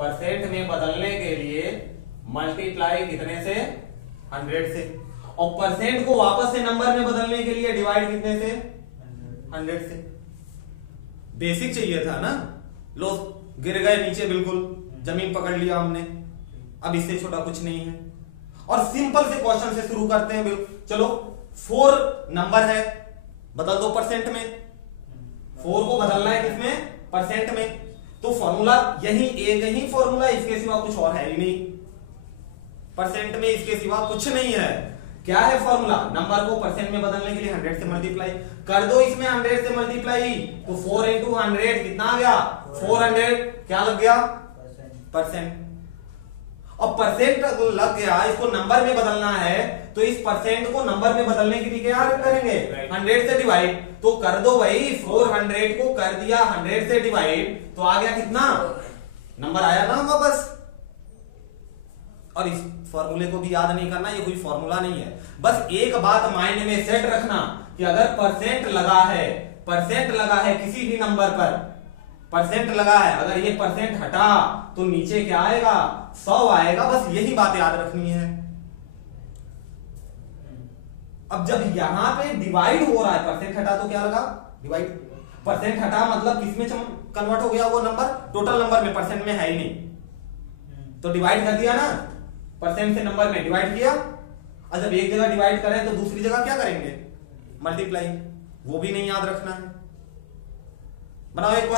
Percent में बदलने के लिए मल्टीप्लाई कितने से? 100 से। और परसेंट को वापस से नंबर में बदलने के लिए डिवाइड कितने से? 100 से। बेसिक चाहिए था ना। लो गिर गए नीचे, बिल्कुल जमीन पकड़ लिया हमने। अब इससे छोटा कुछ नहीं है। और सिंपल से क्वेश्चन से शुरू करते हैं। चलो 4 नंबर है, बदल दो परसेंट में। 4 को बदलना है किसमें? परसेंट में। तो फॉर्मूला यही, एक ही फॉर्मूला, इसके सिवा कुछ और है ही नहीं। परसेंट में इसके सिवा कुछ नहीं है। क्या है फॉर्मूला? नंबर को परसेंट में बदलने के लिए 100 से मल्टीप्लाई कर दो। इसमें 100 से मल्टीप्लाई तो 4 इंटू 100 कितना आ गया? 400। क्या लग गया? परसेंट। और परसेंट लग गया, इसको नंबर में बदलना है तो इस परसेंट को नंबर में बदलने के लिए क्या करेंगे? 100 से डिवाइड। तो कर दो भाई, 400 को कर दिया 100 से डिवाइड, तो आ गया कितना? नंबर आया ना वापस। और इस फॉर्मूले को भी याद नहीं करना, ये कोई फॉर्मूला नहीं है। बस एक बात माइंड में सेट रखना कि अगर परसेंट लगा है किसी भी नंबर पर, परसेंट लगा है, अगर ये परसेंट हटा तो नीचे क्या आएगा? 100 आएगा। बस यही बात याद रखनी है। अब जब यहां पे डिवाइड हो रहा है, परसेंट हटा तो क्या लगा? डिवाइड। परसेंट हटा मतलब किसमें कन्वर्ट हो गया वो नंबर? टोटल नंबर में, परसेंट में है ही नहीं। तो डिवाइड कर दिया ना, परसेंट से नंबर में डिवाइड किया। और जब एक जगह डिवाइड करें तो दूसरी जगह क्या करेंगे? मल्टीप्लाई। वो भी नहीं याद रखना है। बनाओ एक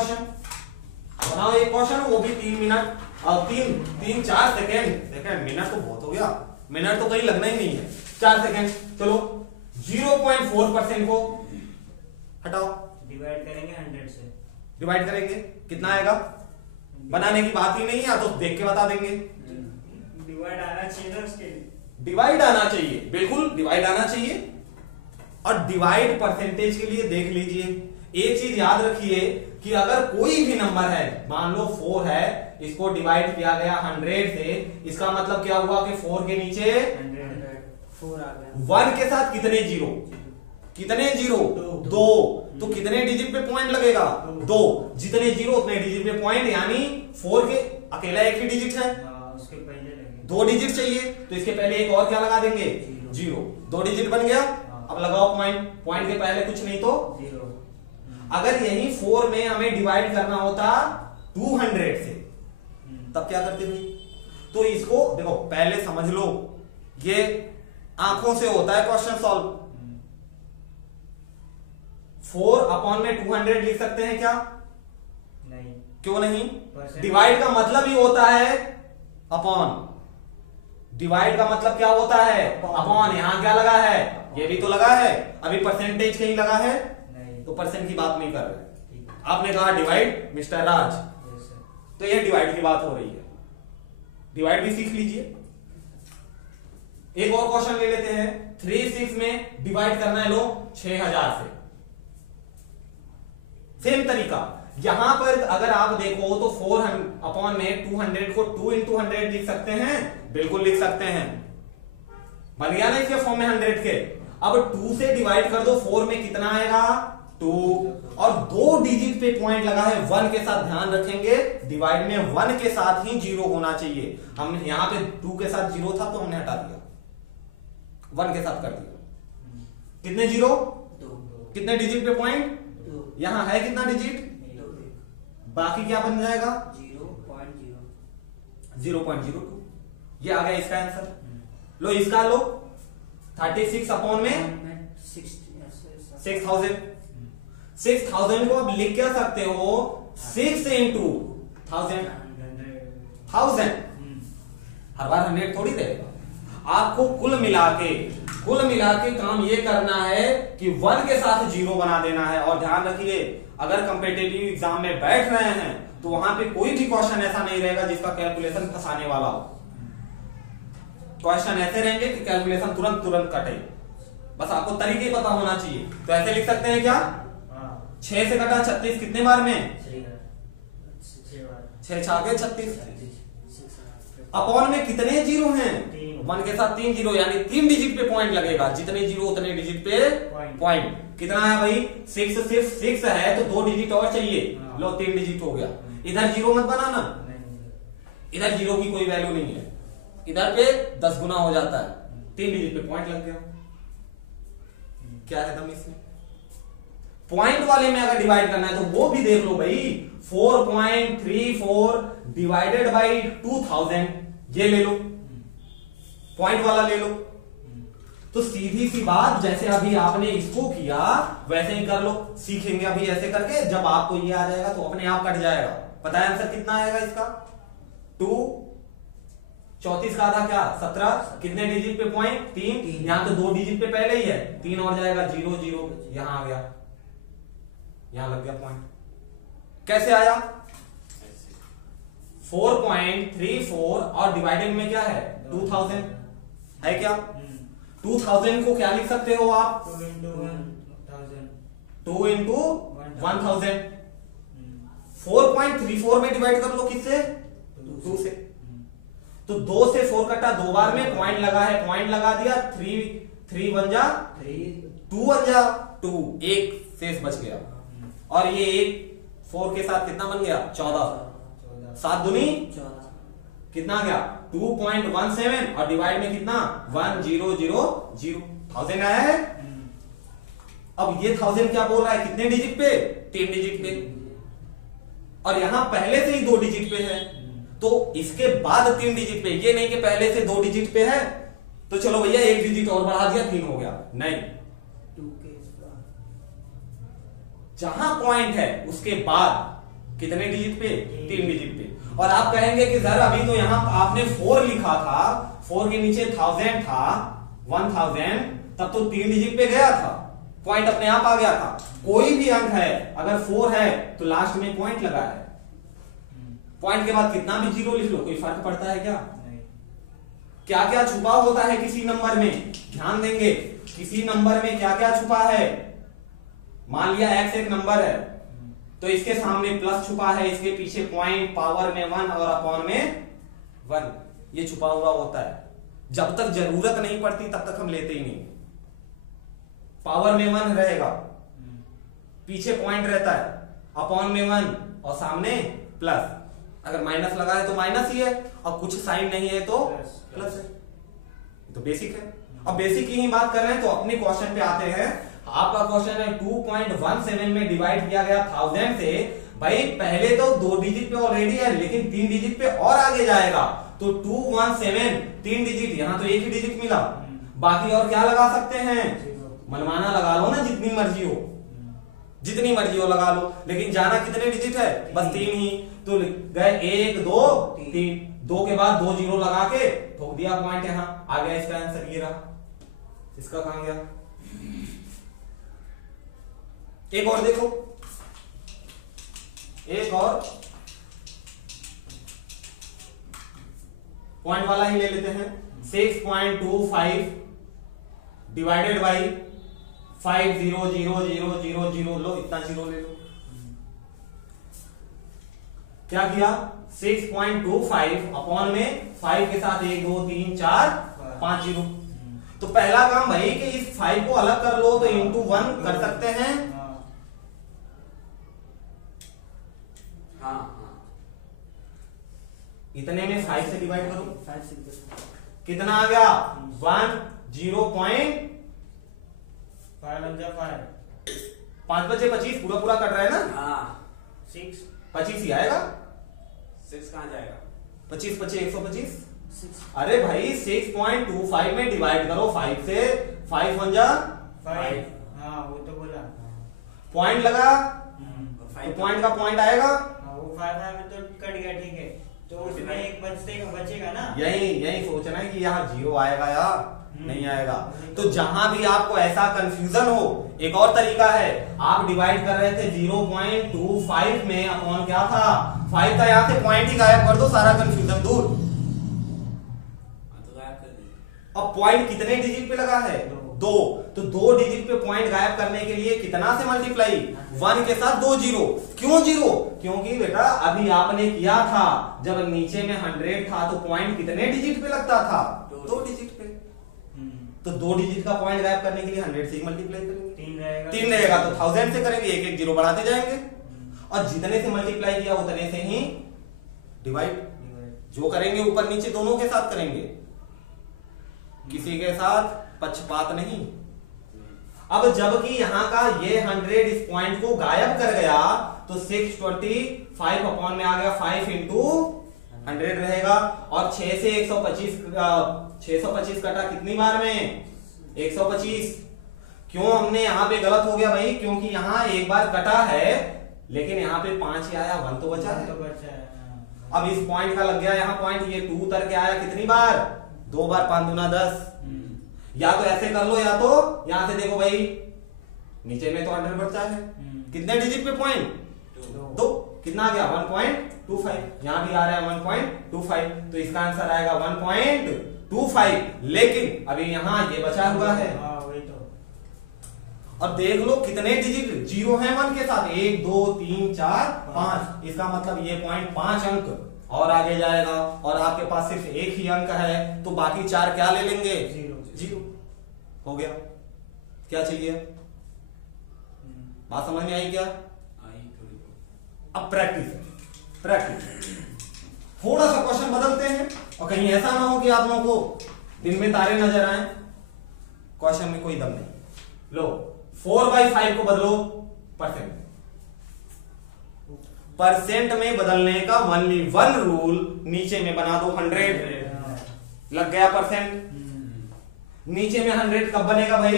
क्वेश्चन, वो भी 3 मिनट और 3-4 सेकेंड। मिनट तो बहुत हो गया, मिनट तो कहीं लगना ही नहीं है। 4 सेकेंड। चलो 0.4% को हटाओ, डिवाइड करेंगे 100 से। डिवाइड करेंगे कितना आएगा? बनाने की बात ही नहीं है, तो देख के बता देंगे। डिवाइड आना चाहिए ना उसके लिए। डिवाइड आना चाहिए, बिल्कुल डिवाइड आना चाहिए। और डिवाइड परसेंटेज के लिए देख लीजिए, एक चीज याद रखिए कि अगर कोई भी नंबर है, मान लो 4 है, इसको डिवाइड किया गया 100 से, इसका मतलब क्या हुआ कि 4 के नीचे 4 आ गया। 1 के साथ कितने जीरो? कितने जीरो? 2। तो कितने डिजिट पे पॉइंट लगेगा? 2। जितने जीरो उतने डिजिट पे पॉइंट, यानी 4 के अकेला एक ही डिजिट है, उसके पहले लगेगा 2 डिजिट चाहिए, तो इसके पहले एक और क्या लगा देंगे? 0। 2 डिजिट बन गया। अब लगाओ पॉइंट, पॉइंट के पहले कुछ नहीं तो 0। अगर यही 4 में हमें डिवाइड करना होता 200 से, तब क्या करते भाई? तो इसको देखो, पहले समझ लो, ये आंखों से होता है क्वेश्चन सॉल्व। 4/200 लिख सकते हैं क्या? नहीं। क्यों नहीं? डिवाइड का मतलब ही होता है अपॉन। डिवाइड का मतलब क्या होता है? अपॉन। यहां क्या लगा है? ये भी तो लगा है। अभी परसेंटेज कहीं लगा है? नहीं। तो परसेंट की बात नहीं कर रहे। आपने कहा डिवाइड मिस्टर राज, तो ये डिवाइड की बात हो रही है। डिवाइड भी सीख लीजिए। एक और क्वेश्चन ले लेते हैं। 3-6 में डिवाइड करना है, लो 6000 से। सेम तरीका, यहां पर अगर आप देखो तो 4 में 200 को 2 into 100 लिख सकते हैं, बिल्कुल लिख सकते हैं। बन गया ना इसके फॉर्म में 100 के। अब 2 से डिवाइड कर दो, 4 में कितना आएगा? 2। और 2 डिजिट पे पॉइंट लगा है 1 के साथ, ध्यान रखेंगे डिवाइड में 1 के साथ ही 0 होना चाहिए। हमने यहां पे 2 के साथ 0 था तो हमने हटा दिया, 1 के साथ कर दिया। कितने 0? 2। कितने डिजिट पे पॉइंट? 2। यहां है कितना डिजिट? बाकी क्या बन जाएगा? 0.02। ये आ गया इसका आंसर। लो इसका लो 36 में 6000। 6000 को अब लिख क्या सकते हो? 6 into 1000। हर बार 100 थोड़ी देगा आपको। कुल मिला के काम ये करना है कि 1 के साथ 0 बना देना है। और ध्यान रखिए, अगर कंपेटिटिव एग्जाम में बैठ रहे हैं तो वहां पे कोई भी क्वेश्चन ऐसा नहीं रहेगा जिसका कैलकुलेशन फंसाने वाला हो। क्वेश्चन ऐसे रहेंगे कि कैलकुलेशन तुरंत कटे। बस आपको तरीके पता होना चाहिए। तो ऐसे लिख सकते हैं क्या? 6 से कटा 36 कितने बार में? 6 छाके 36। अपॉन में कितने जीरो हैं? 1 के साथ 3 जीरो, यानी 3 डिजिट पे पॉइंट लगेगा। जितने जीरो उतने डिजिट पे पॉइंट। कितना है भाई? 6 सिर्फ 6 है तो 2 डिजिट और चाहिए। लो 3 डिजिट हो गया। इधर जीरो मत बनाना, इधर 0 की कोई वैल्यू नहीं है, इधर पे 10 गुना हो जाता है, 3 डिजिट पे पॉइंट लग गया। क्या है दम इसमें? पॉइंट वाले में अगर डिवाइड करना है तो वो भी देख लो भाई, 4.34 डिवाइडेड बाई 2000, ये ले लो, पॉइंट वाला ले लो। तो सीधी सी बात, जैसे अभी आपने इसको किया वैसे ही कर लो, सीखेंगे अभी ऐसे करके, जब आपको ये आ जाएगा तो अपने आप कट जाएगा। पता है आंसर कितना आएगा इसका? 2, 34 का आधा क्या 17, कितने डिजिट पे पॉइंट? 3, यहां तो 2 डिजिट पे पहले ही है, 3 और जाएगा 0 0, यहां आ गया, यहां लग गया पॉइंट। कैसे आया? 4.34 और डिवाइडेड में क्या है 2000 है क्या? 2000 को क्या लिख सकते हो आप? 2 into 1000। 4.34 में डिवाइड कर लो किससे? 2 से। तो 2 से 4 कटा, 2 बार में पॉइंट लगा है, पॉइंट लगा दिया, 3 1 जा 2 1 जा 2, एक शेष बच गया। और ये एक 4 के साथ कितना बन गया? 14, 7 दूनी 14, कितना गया? 2.17 और डिवाइड में कितना? 1000, 1000 आया है। अब ये 1000 क्या बोल रहा है? कितने डिजिट पे? 3 डिजिट पे, और यहां पहले से ही 2 डिजिट पे है, तो इसके बाद 3 डिजिट पे, ये नहीं कि पहले से 2 डिजिट पे है तो चलो भैया 1 डिजिट और बढ़ा दिया 3 हो गया, नहीं, 2 के बाद जहां पॉइंट है उसके बाद कितने डिजिट पे? 3 डिजिट पे। और आप कहेंगे कि सर अभी तो यहां आपने 4 लिखा था, 4 के नीचे 1000 था, 1000, तब तो 3 डिजिट पे गया था, पॉइंट अपने आप आ गया था। कोई भी अंक है अगर 4 है तो लास्ट में पॉइंट लगा है, पॉइंट के बाद कितना भी 0 लिख लो, कोई फर्क पड़ता है क्या? नहीं। क्या क्या छुपा होता है किसी नंबर में, ध्यान देंगे, किसी नंबर में क्या क्या छुपा है। मान लिया x एक नंबर है तो इसके सामने प्लस छुपा है, इसके पीछे पॉइंट, पावर में 1 और अपॉन में 1, ये छुपा हुआ होता है। जब तक जरूरत नहीं पड़ती तब तक हम लेते ही नहीं। पावर में 1 रहेगा, पीछे पॉइंट रहता है, अपॉन में 1 और सामने प्लस, अगर माइनस लगा है तो माइनस ही है, और कुछ साइन नहीं है तो प्लस है। तो बेसिक है। अब बेसिक की ही बात कर रहे हैं तो अपने क्वेश्चन पे आते हैं। आपका क्वेश्चन है 2.17 में डिवाइड किया गया 1000 से। भाई पहले तो 2 डिजिट पे ऑलरेडी है, लेकिन 3 डिजिट पे और आगे जाएगा, तो 217 3 डिजिट, यहां तो एक ही डिजिट मिला, बाकी और क्या लगा सकते हैं? मनमाना लगा लो ना, जितनी मर्जी हो, जितनी मर्जी हो लगा लो, लेकिन जाना कितने डिजिट है? बस 3 ही। तो गए 1 2 3, 2 के बाद 2 0 लगा के ठोक दिया पॉइंट, यहां आ गया इसका आंसर, ये रहा। इसका कहां गया? एक और देखो, एक और पॉइंट वाला ही ले लेते हैं। 6.25 डिवाइडेड बाई 5000000, लो इतना 0 ले लो। क्या किया? 6.25 अपॉन में 5 के साथ 1 2 3 4 5 0। तो पहला काम भाई कि इस 5 को अलग कर लो, तो इंटू 1 कर सकते हैं। इतने में 5 से डिवाइड करो, 5 से कितना आ गया? 1 0.5 5 बचे 25, पूरा पूरा कट रहा है ना? 6 25 ही आएगा। 6 कहां जाएगा? 25 बचे 125। 6 अरे भाई 6.25 में डिवाइड करो 5 से, 5 1 जा 5, हाँ वो तो बोला। पॉइंट लगा, तो पॉइंट का पॉइंट आएगा, हाँ वो 5 में तो कट गया, ठीक है, तो उसमें एक बचेगा ना। यही सोचना है कि यहाँ 0 आएगा या नहीं आएगा। तो जहां भी आपको ऐसा कंफ्यूजन हो, एक और तरीका है, आप डिवाइड कर रहे थे 0.25 में, अपॉन क्या था? 5 था, यहां से पॉइंट ही गायब कर दो, सारा कंफ्यूजन दूर। तो गायब कर दिया। अब पॉइंट कितने डिजिट पे लगा है? 2, तो 2 डिजिट पे पॉइंट गायब करने के लिए कितना से मल्टीप्लाई? 1 के साथ 2 0। क्यों 0? क्योंकि बेटा अभी आपने किया था, जब नीचे में 100 था तो पॉइंट कितने डिजिट पे लगता था? 2 डिजिट पे। तो 2 डिजिट का पॉइंट गायब करने के लिए 100 से मल्टीप्लाई करेंगे। 3 रहेगा तो 1000 से करेंगे, एक एक 0 बढ़ाते जाएंगे, और जितने से मल्टीप्लाई किया उतने से ही डिवाइड। जो करेंगे ऊपर नीचे दोनों के साथ करेंगे, किसी के साथ पक्षपात नहीं। अब जबकि यहां का ये 100 इस पॉइंट को गायब कर गया तो 625 अपॉन में आ गया 5 इंटू 100 रहेगा। और 6 से 625 कटा कितनी बार में? 125। क्यों हमने यहां पे गलत हो गया भाई? क्योंकि यहां एक बार कटा है लेकिन यहाँ पे 5 ही आया, 1 तो बचा है। अब इस पॉइंट का लग गया यहाँ पॉइंट, ये 2 उतर के आया कितनी बार? 2 बार, 5 दूना 10। या तो ऐसे कर लो या तो यहां से देखो भाई, नीचे में तो 100 बचा है, कितने डिजिट पे पॉइंट? तो कितना आ गया? 1.25। यहां भी आ रहा है 1.25, तो इसका आंसर आएगा 1.25। लेकिन अभी यहां ये बचा हुआ है। और देख लो कितने डिजिट जीरो हैं 1 के साथ, 1 2 3 4 5। इसका मतलब ये पॉइंट 5 अंक और आगे जाएगा, और आपके पास सिर्फ एक ही अंक है, तो बाकी 4 क्या ले लेंगे? जीरो। हो गया। क्या चाहिए? बात समझ में आई क्या? अब प्रैक्टिस थोड़ा सा क्वेश्चन बदलते हैं, और कहीं ऐसा ना हो कि आप लोगों को दिन में तारे नजर आए, क्वेश्चन में कोई दम नहीं। लो 4/5 को बदलो परसेंट में बदलने का ओनली 1 रूल, नीचे में बना दो 100। लग गया परसेंट। नीचे में 100 कब बनेगा भाई?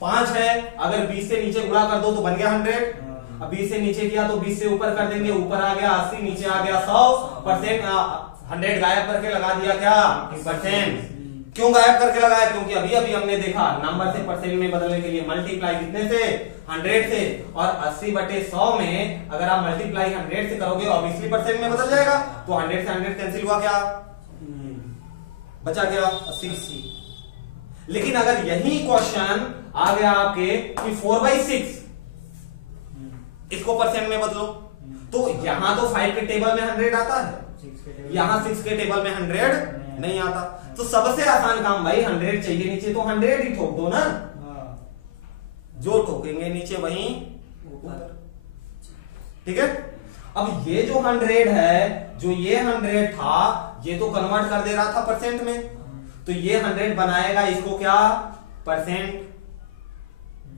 5 है, अगर 20 से नीचे गुणा कर दो तो बन गया 100। अब 20 से नीचे किया तो 20 से ऊपर कर देंगे, ऊपर आ गया 80, नीचे आ गया 100%। 100 गायब करके लगा दिया क्या? परसेंट। क्यों गायब करके लगाया? क्योंकि अभी अभी हमने देखा नंबर से परसेंट में बदलने के लिए मल्टीप्लाई कितने से? 100 से। और 80/100 में अगर आप मल्टीप्लाई 100 से करोगे ऑब्वियसली परसेंट में बदल जाएगा। तो 100 से 100 कैंसिल हुआ, क्या बचा? क्या 80। लेकिन अगर यही क्वेश्चन आ गया आपके कि 4/6 इसको परसेंट में बदलो, तो यहां तो 5 के टेबल में 100 आता है, यहां 6 के टेबल में 100 नहीं आता। तो सबसे आसान काम भाई, 100 चाहिए नीचे तो 100 ही ठोक दो ना। जो ठोकेंगे नीचे वहीं ऊपर। ठीक है। अब ये जो 100 है, जो ये 100 था, ये तो कन्वर्ट कर दे रहा था परसेंट में, तो ये 100 बनाएगा इसको क्या? परसेंट।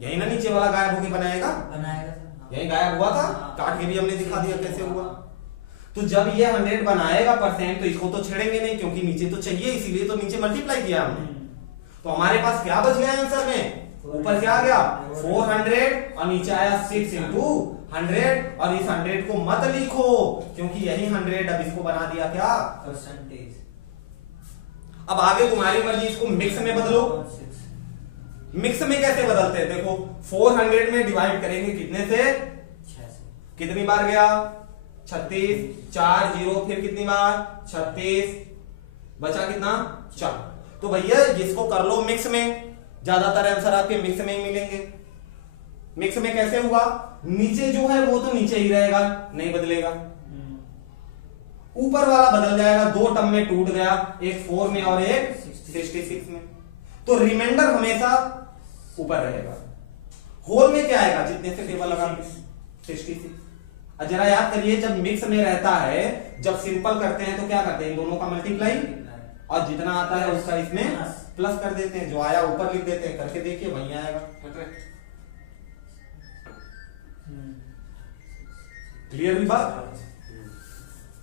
यही ना नीचे वाला गायब होके बनाएगा, यही गायब हुआ था, काट के भी हमने दिखा दिया कैसे हुआ। तो जब ये 100 बनाएगा परसेंट, तो इसको तो छेड़ेंगे नहीं क्योंकि नीचे तो चाहिए, इसीलिए तो नीचे मल्टीप्लाई किया हमने। तो हमारे पास क्या बच गया आंसर में? ऊपर क्या आ गया? 400, और नीचे आया 6 इंटू 100। और इस 100 को मत लिखो क्योंकि यही 100 अब इसको बना दिया क्या? परसेंटेज। अब आगे तुम्हारी मर्जी, इसको मिक्स में बदलो। मिक्स में कैसे बदलते हैं? देखो 400 में डिवाइड करेंगे कितने से? 6 से। कितनी बार गया? 36। 4 0, फिर कितनी बार? 36। बचा कितना? 4। तो भैया इसको कर लो मिक्स में, ज्यादातर आंसर आपके मिक्स में ही मिलेंगे। मिक्स में कैसे हुआ? नीचे जो है वो तो नीचे ही रहेगा, नहीं बदलेगा। ऊपर वाला बदल जाएगा, 2 टर्म में टूट गया, एक 4 में और एक 66 में। तो रिमाइंडर हमेशा ऊपर रहेगा। होल में क्या आएगा? जितने से टेबल लगा 66। जरा याद करिए, जब मिक्स में रहता है, जब सिंपल करते हैं तो क्या करते हैं? इन दोनों का मल्टीप्लाई, और जितना आता है उसका इसमें प्लस कर देते हैं, जो आया ऊपर लिख देते हैं। करके देखिए वहीं आएगा। क्लियर हुई बात?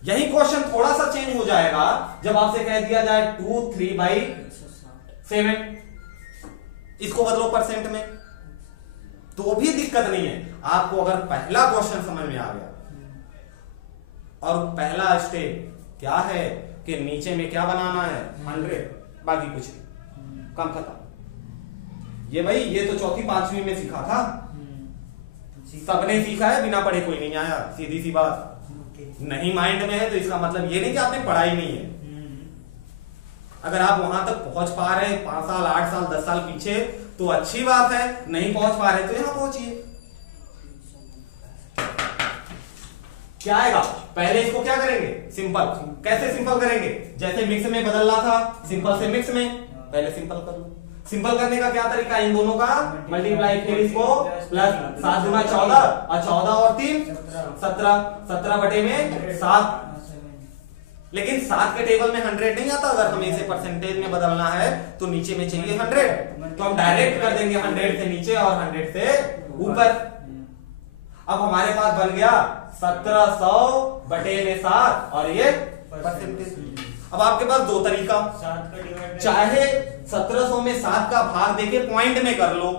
यही क्वेश्चन थोड़ा सा चेंज हो जाएगा जब आपसे कह दिया जाए 2 3/7, इसको बदलो परसेंट में, तो भी दिक्कत नहीं है आपको। अगर पहला क्वेश्चन समझ में आ गया, और पहला स्टेप क्या है कि नीचे में क्या बनाना है? 100, बाकी कुछ कम खत्म। ये भाई ये तो 4वीं 5वीं में सीखा था, सबने सीखा है, बिना पढ़े कोई नहीं आया, सीधी सी बात। नहीं माइंड में है तो इसका मतलब ये नहीं कि आपने पढ़ाई नहीं है। अगर आप वहां तक पहुंच पा रहे हैं 5 साल 8 साल 10 साल पीछे तो अच्छी बात है, नहीं पहुंच पा रहे तो यहां पहुंचिए। क्या आएगा? पहले इसको क्या करेंगे? सिंपल। कैसे सिंपल करेंगे? जैसे मिक्स में बदलना था, सिंपल से मिक्स में, पहले सिंपल कर लो। सिंपल करने का क्या तरीका? इन दोनों का मल्टीप्लाई, फिर इसको प्लस 7 दूना 14, और 14 और 3 17, 17/7। लेकिन 7 के टेबल में 100 नहीं आता। अगर हमें इसे परसेंटेज में बदलना है तो नीचे में चाहिए 100, तो हम डायरेक्ट कर देंगे 100 से नीचे और 100 से ऊपर। अब हमारे पास बन गया 1700 बटे में 7 और ये परसेंटेज। अब आपके पास दो तरीका, 7 का डिवाइड चाहे 1700 में 7 का भाग देके पॉइंट में कर लो।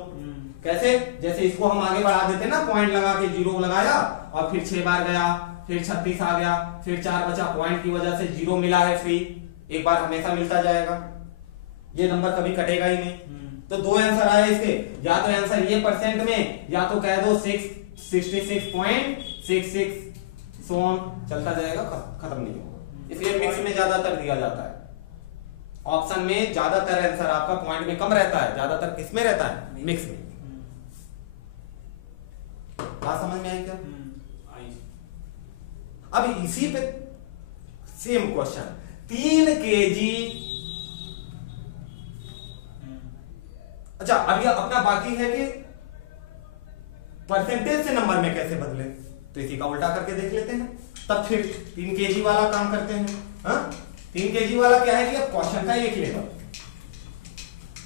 कैसे? जैसे इसको हम आगे बढ़ा देते ना, पॉइंट लगा के 0 लगाया और फिर 6 बार गया, फिर 36 आ गया, फिर 4 बचा, पॉइंट की वजह से 0 मिला है फ्री, एक बार हमेशा मिलता जाएगा, ये नंबर कभी कटेगा ही नहीं। तो दो आंसर आए इसके, या तो आंसर ये परसेंट में, या तो कह दो 66.66 सो ऑन, चलता जाएगा, खत्म नहीं होगा। इसलिए मिक्स में ज्यादातर दिया जाता है। ऑप्शन में ज्यादातर आंसर आपका पॉइंट में कम रहता है, ज्यादातर किसमें रहता है? मिक्स में। बात समझ में आई क्या? अब इसी पे सेम क्वेश्चन, 3 kg। अच्छा, अब ये अपना बाकी है कि परसेंटेज से नंबर में कैसे बदले, तो इसी का उल्टा करके देख लेते हैं। तब फिर 3 kg वाला काम करते हैं। हाँ, 3 kg वाला क्या है कि अब क्वेश्चन का एक लेवल,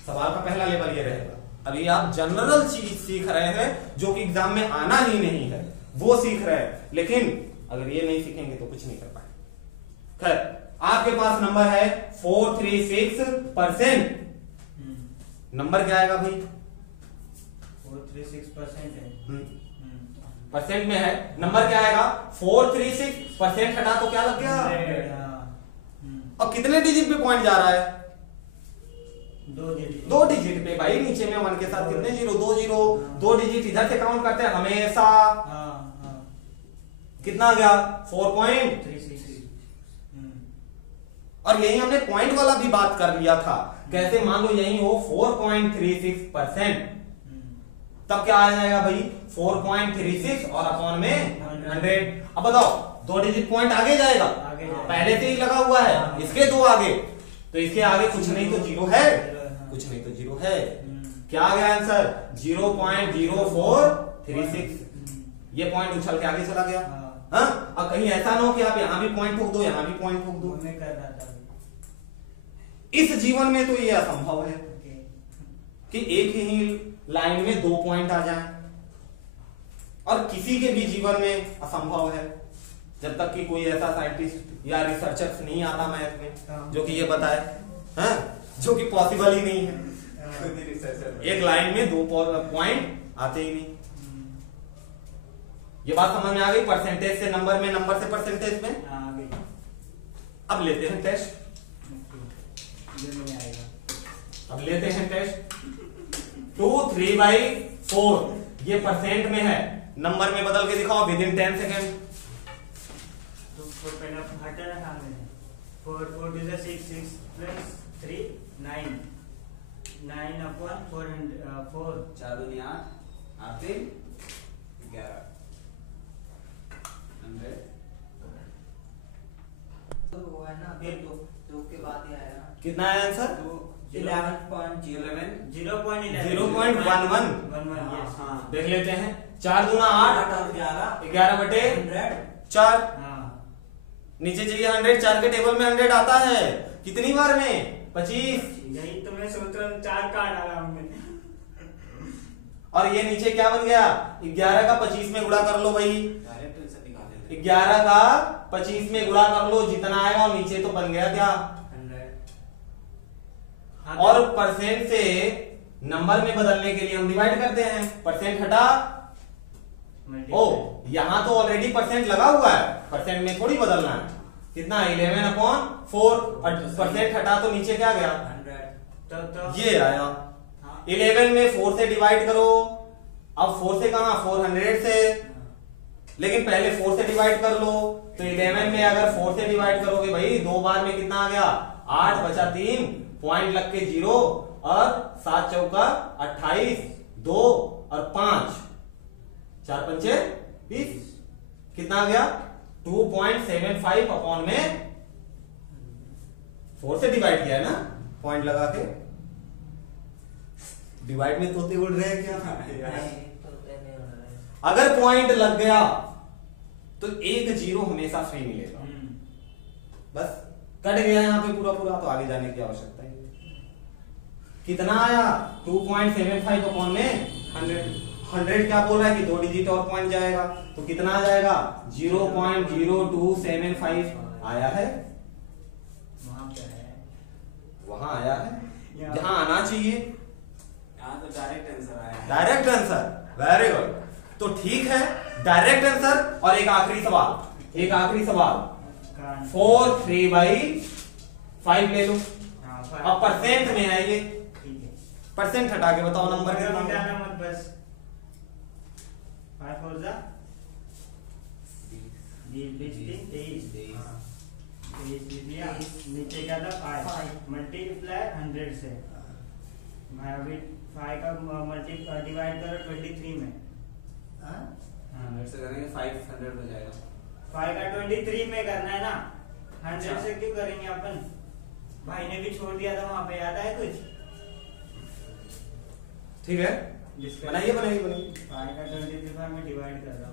सवाल का पहला लेवल ये रहेगा। अभी आप जनरल चीज सीख रहे हैं जो कि एग्जाम में आना ही नहीं है, वो सीख रहे हैं, लेकिन अगर ये नहीं सीखेंगे तो कुछ नहीं कर पाए। खैर, आपके पास नंबर है 436%। नंबर क्या आएगा भाई? 436% है। परसेंट में है, नंबर क्या आएगा? 436%। हटा तो क्या लग गया? अब कितने डिजिट पे पॉइंट जा रहा है? 2 डिजिट पे भाई। नीचे में 1 के साथ कितने जीरो? 2 जीरो। 2 डिजिट इधर से काउंट करते हैं हमेशा। कितना गया? 4.36। और यही हमने पॉइंट वाला भी बात कर लिया था। कैसे? मान लो यही हो 4.36%, तब क्या आ जाएगा भाई? 4.36 और अपॉन में 100। अब बताओ, 2 डिजिट पॉइंट आगे जाएगा, पहले से ही लगा हुआ है, इसके 2 आगे, तो इसके आगे कुछ नहीं तो 0 है, कुछ नहीं तो 0 है। क्या आ गया आंसर? 0.0436। ये पॉइंट उछल के आगे चला गया। हाँ, अब कहीं ऐसा ना हो कि आप यहां भी पॉइंट ठोक दो, यहां भी पॉइंट ठोक दो। इस जीवन में तो ये असंभव है कि एक ही लाइन में 2 पॉइंट आ जाएं, और किसी के भी जीवन में असंभव है जब तक कि कोई ऐसा साइंटिस्ट या रिसर्चर नहीं आता मैथ में जो कि ये बताए, हाँ, जो कि पॉसिबल ही नहीं है। एक लाइन में 2 पॉइंट आते ही नहीं। ये बात समझ में आ गई? परसेंटेज से नंबर में, नंबर से परसेंटेज में। अब लेते हैं टेस्ट। अब लेते हैं टेस्ट। 2 3/4 ये परसेंट में है, नंबर में बदल के दिखाओ विद इन 10 सेकेंड। तो पहले हटाना सामने 4 4 2 6 6 प्लस 3 9 9 अपॉन 4 4 दूनी 8 8 3 11 100। तो वो है ना, फिर तो के बाद ही आया ना। कितना है आंसर? 11.11 0.11। देख लेते हैं। 4 दूना 8 और 11 बटे 4। नीचे चाहिए 100, 4 के टेबल में 100 आता है कितनी बार में? 25। यही तो मैं सोच रहा हूँ, 4 का डाला हमने। और ये नीचे क्या बन गया? 11 का 25 में गुणा कर लो भाई। 11 का 25 में गुणा कर लो, जितना आएगा, और नीचे तो बन गया क्या? 100। और परसेंट से नंबर में बदलने के लिए हम डिवाइड करते हैं। परसेंट हटा, ओ यहां तो ऑलरेडी परसेंट लगा हुआ है, परसेंट में थोड़ी बदलना है। कितना? 11/4। परसेंट हटा तो नीचे क्या गया? 100। ये आया। 11 में 4 से डिवाइड करो। अब 4 से कहां? 400 से, लेकिन पहले 4 से डिवाइड कर लो। तो 11 में अगर 4 से डिवाइड करोगे भाई, 2 बार में कितना आ गया? 8 बचा 3, पॉइंट लग के 0, और 7 चौका 28, 2 और 5, 4 पंचे 20। कितना आ गया? 2.75 अपॉन में 4 से डिवाइड किया है ना, पॉइंट लगा के। डिवाइड में तोते उड़ रहे हैं क्या? अगर पॉइंट लग गया तो एक 0 हमेशा फ्री मिलेगा। बस कट गया यहाँ पे पूरा पूरा, तो आगे जाने की आवश्यकता ही नहीं। कितना आया 2.75 अपॉन में 100। 100 क्या बोल रहा है कि 2 डिजिट और पॉइंट जाएगा, तो कितना आ जाएगा 0.0275 आया है, वहां पे है, वहां आया है यहाँ। जहां आना चाहिए। यहाँ तो डायरेक्ट आंसर आया है। Direct answer, very good. तो ठीक है, डायरेक्ट आंसर। और एक आखिरी सवाल, एक आखिरी सवाल, 4 3/5 ले लो। हाँ, अब परसेंट में है ये, ठीक है। परसेंट हटा के बताओ नंबर कितना होगा। मिटाना मत बस। 5 4 जा 20 20 23 23 लिया, नीचे क्या था 5 मल्टीप्लाई 100 से। मैं अभी 5 का मल्टीप्लाई डिवाइड करो 23 में। हाँ? 100 से करेंगे 500 हो जाएगा। 5 का 23 में करना है ना, 100 अच्छा। से क्यों करेंगे अपन? भाई ने भी छोड़ दिया था वहां पे, याद है कुछ? ठीक है, बनाइए बनाइए बनाइए। 5 का 23 में डिवाइड कर रहा हूँ।